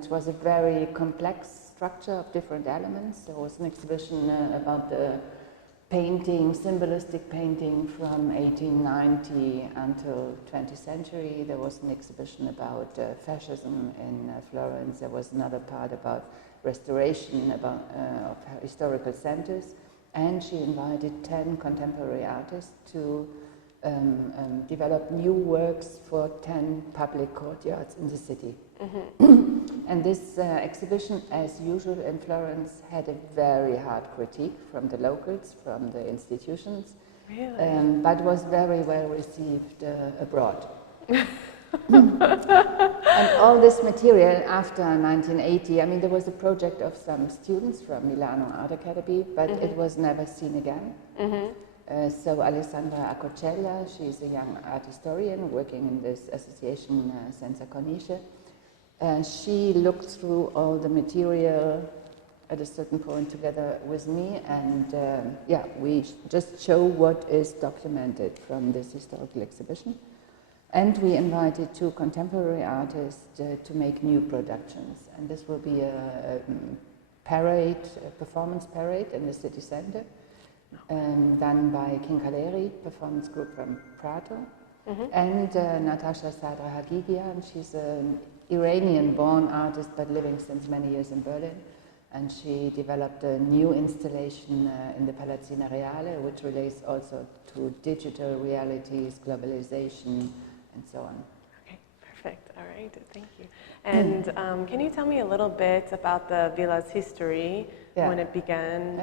which was a very complex structure of different elements. There was an exhibition about the painting, symbolistic painting from 1890 until 20th century. There was an exhibition about fascism in Florence. There was another part about restoration of historical centers. And she invited 10 contemporary artists to develop new works for 10 public courtyards in the city. And this exhibition, as usual in Florence, had a very hard critique from the locals, from the institutions, really? but was very well received abroad. And all this material after 1980, I mean, there was a project of some students from Milano Art Academy, but it was never seen again. So Alessandra Acocella, she's a young art historian working in this association Senza Cornice. She looked through all the material at a certain point together with me, and we just show what is documented from this historical exhibition. And we invited 2 contemporary artists to make new productions. And this will be a performance parade in the city center, done by King Kaleri, performance group from Prato, and Natasha Sadra Hagigian. She's an Iranian-born artist but living since many years in Berlin. And she developed a new installation in the Palazzina Reale, which relates also to digital realities, globalization, and so on. Okay, perfect. All right, thank you. And can you tell me a little bit about the villa's history, when it began?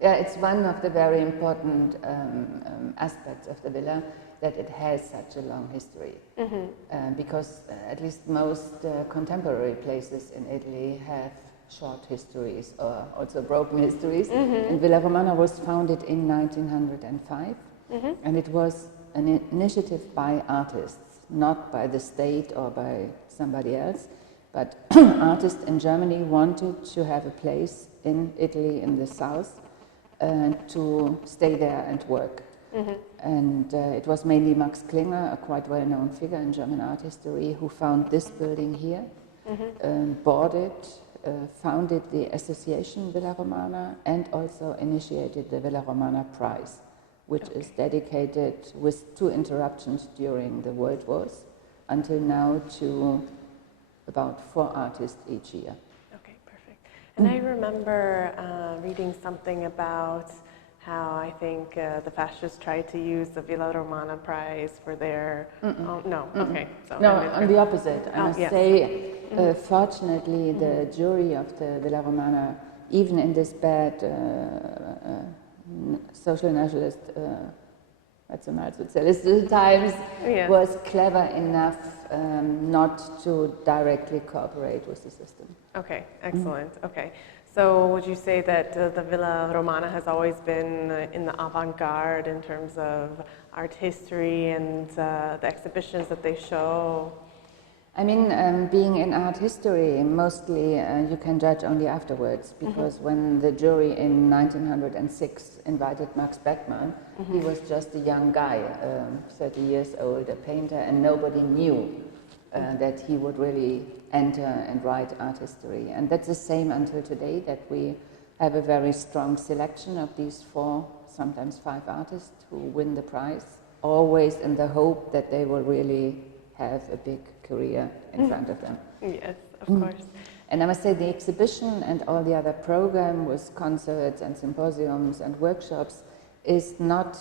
Yeah, it's one of the very important aspects of the villa, that it has such a long history. Because at least most contemporary places in Italy have short histories or also broken histories. And Villa Romana was founded in 1905, and it was an initiative by artists, not by the state or by somebody else, but artists in Germany wanted to have a place in Italy in the south to stay there and work. And it was mainly Max Klinger, a quite well-known figure in German art history, who found this building here, bought it, founded the association Villa Romana, and also initiated the Villa Romana Prize, which is dedicated, with 2 interruptions during the World Wars, until now to about 4 artists each year. Okay, perfect. And I remember reading something about how I think the fascists tried to use the Villa Romana Prize for their... okay. So no, on the opposite. I must say, fortunately, the jury of the Villa Romana, even in this bad social nationalist, nationalsozialist times, was clever enough not to directly cooperate with the system. Okay, excellent. Okay. So would you say that the Villa Romana has always been in the avant-garde in terms of art history and the exhibitions that they show? I mean, being in art history, mostly you can judge only afterwards, because when the jury in 1906 invited Max Beckmann, he was just a young guy, 30 years old, a painter, and nobody knew that he would really enter and write art history. And that's the same until today, that we have a very strong selection of these 4, sometimes 5 artists who win the prize, always in the hope that they will really have a big career in front of them. Yes, of course. And I must say, the exhibition and all the other program with concerts and symposiums and workshops is not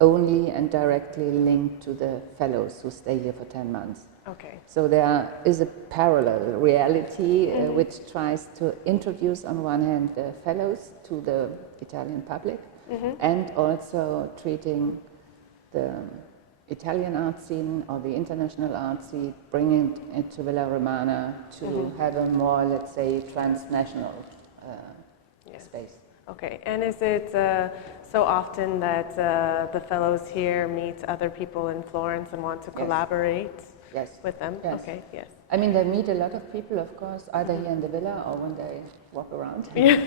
only and directly linked to the fellows who stay here for 10 months. Okay. So there is a parallel reality which tries to introduce, on one hand, the fellows to the Italian public, and also treating the Italian art scene or the international art scene, bringing it to Villa Romana to have a more, let's say, transnational space. Okay, and is it so often that the fellows here meet other people in Florence and want to collaborate with them? Yes. Okay, yes. I mean, they meet a lot of people, of course, either here in the villa or when they walk around. Yes.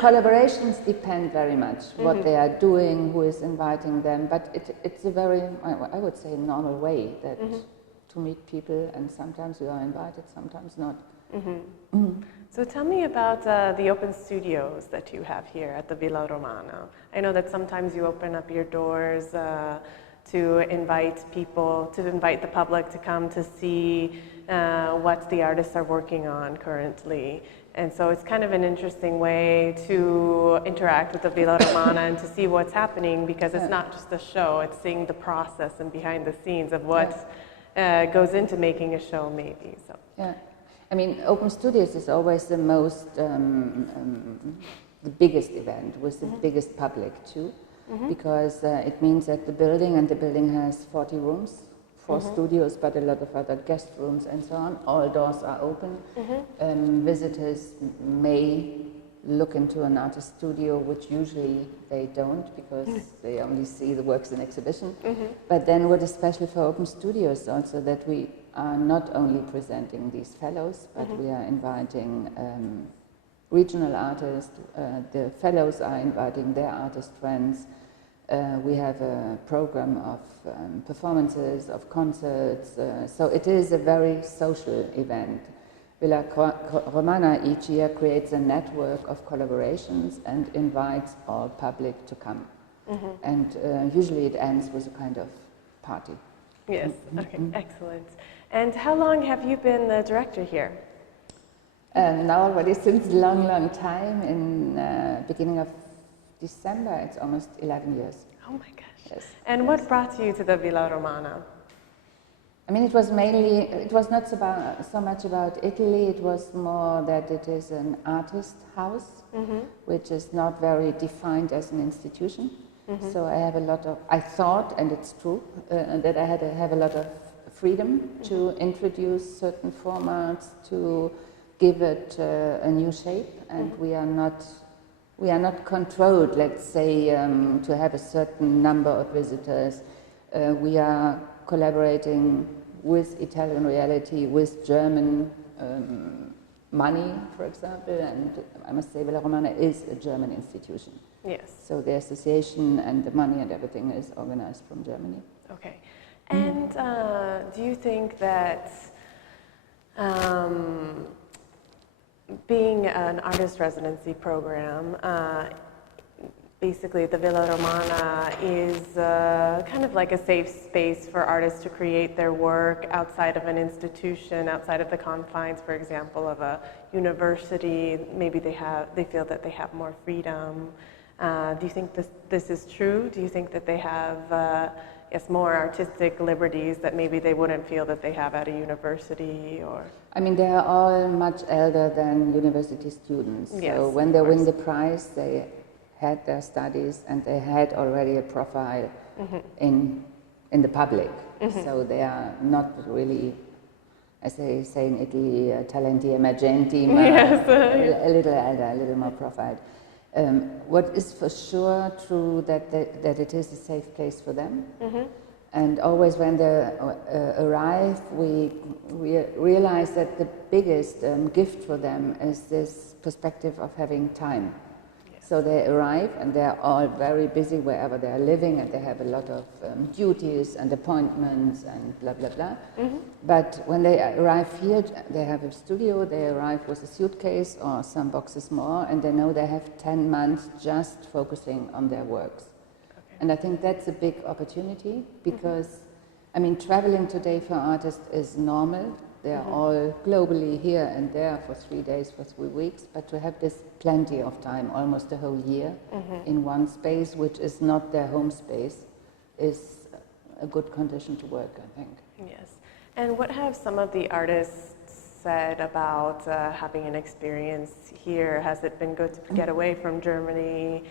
Collaborations depend very much what they are doing, who is inviting them, but it's a very, I would say, normal way that to meet people, and sometimes we are invited, sometimes not. So tell me about the open studios that you have here at the Villa Romana. I know that sometimes you open up your doors to invite people, to invite the public to come to see what the artists are working on currently. And so it's kind of an interesting way to interact with the Villa Romana and to see what's happening, because it's not just a show, it's seeing the process and behind the scenes of what goes into making a show, maybe. So. Yeah, I mean, Open Studios is always the most, the biggest event with the biggest public too, because it means that the building has 40 rooms, 4 studios, but a lot of other guest rooms and so on. All doors are open. Visitors may look into an artist studio, which usually they don't, because they only see the works in exhibition. But then what is special for Open Studios also that we are not only presenting these fellows, but we are inviting regional artists. The fellows are inviting their artist friends. We have a program of performances, of concerts, so it is a very social event. Villa Romana each year creates a network of collaborations and invites all public to come. And usually it ends with a kind of party. Yes, okay, excellent. And how long have you been the director here? Now already since a long time, in beginning of December, it's almost 11 years. Oh my gosh. Yes. And what brought you to the Villa Romana? I mean, it was not so much about Italy, it was more that it is an artist house, which is not very defined as an institution. So I have I thought, and it's true, that I have a lot of freedom to introduce certain formats, to give it a new shape, and we are not controlled, let's say, to have a certain number of visitors. We are collaborating with Italian reality, with German money, for example, and I must say Villa Romana is a German institution. Yes. So the association and the money and everything is organized from Germany. Okay. And do you think that being an artist residency program, basically the Villa Romana is kind of like a safe space for artists to create their work outside of an institution, outside of the confines, for example, of a university? Maybe they feel that they have more freedom. Do you think this is true? Do you think that they have more artistic liberties that maybe they wouldn't feel that they have at a university? Or I mean, they are all much elder than university students. Yes, so when they win the prize, they had their studies and they had already a profile in the public. So they are not really, as they say in Italy, talenti emergenti, a little elder, a little more profiled. What is for sure true that it is a safe place for them, and always when they arrive, we realize that the biggest gift for them is this perspective of having time. Yes. So they arrive and they're all very busy wherever they are living, and they have a lot of duties and appointments and blah blah blah. But when they arrive here, they have a studio, they arrive with a suitcase or some boxes more, and they know they have 10 months just focusing on their works. Okay. And I think that's a big opportunity, because I mean, traveling today for artists is normal. They are all globally here and there for 3 days, for 3 weeks, but to have this plenty of time, almost a whole year, in one space, which is not their home space, is a good condition to work, I think. Yes. And what have some of the artists said about having an experience here? Has it been good to get away from Germany,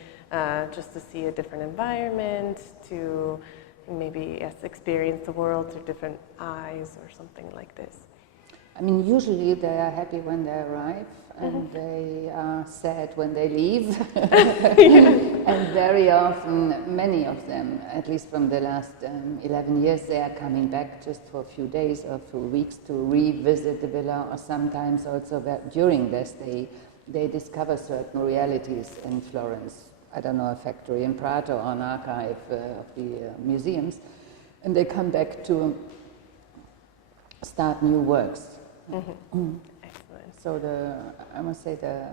just to see a different environment, to maybe experience the world through different eyes or something like this? I mean, usually they are happy when they arrive, and they are sad when they leave. And very often, many of them, at least from the last 11 years, they are coming back just for a few days or a few weeks to revisit the villa, or sometimes also during their stay, they discover certain realities in Florence. I don't know, a factory in Prato or an archive of the museums, and they come back to start new works. Excellent. So I must say the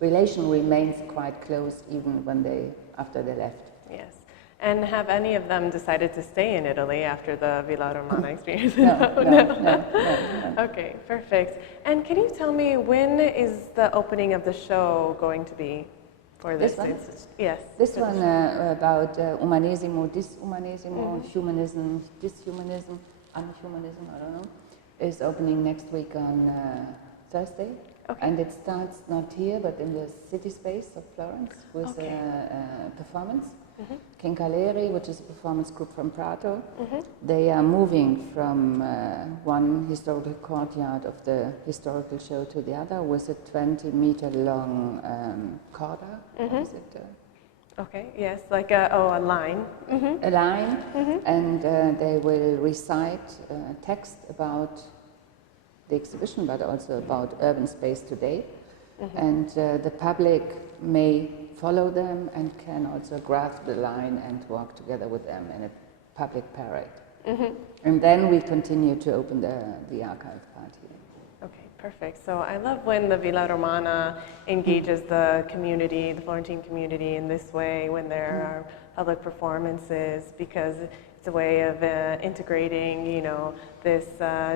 relation remains quite close even after they left. Yes. And have any of them decided to stay in Italy after the Villa Romana experience? No. Okay, perfect. And can you tell me, when is the opening of the show going to be for this one? Yes. This one about umanesimo, dishumanesimo, humanism, dishumanism, unhumanism, I don't know, is opening next week on Thursday. Okay. And it starts not here, but in the city space of Florence with a performance. Kincaleri, which is a performance group from Prato, they are moving from one historical courtyard of the historical show to the other with a 20-meter long corda. What is it? Okay, yes, like a line. A line, and they will recite text about the exhibition, but also about urban space today. And the public may follow them and can also grasp the line and walk together with them in a public parade. And then we continue to open the archive part here. Okay, perfect. So I love when the Villa Romana engages the community, the Florentine community, in this way when there are public performances, because it's a way of integrating, this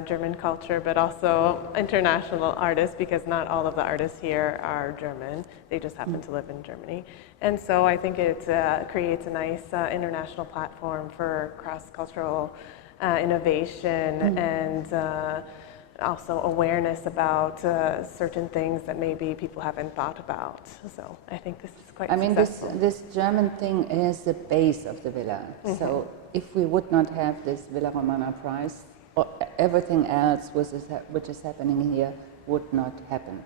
German culture, but also international artists, because not all of the artists here are German. They just happen to live in Germany. And so I think it creates a nice international platform for cross-cultural innovation and also awareness about certain things that maybe people haven't thought about. So I think this is quite successful. This German thing is the base of the villa. So if we would not have this Villa Romana prize, everything else which is happening here would not happen.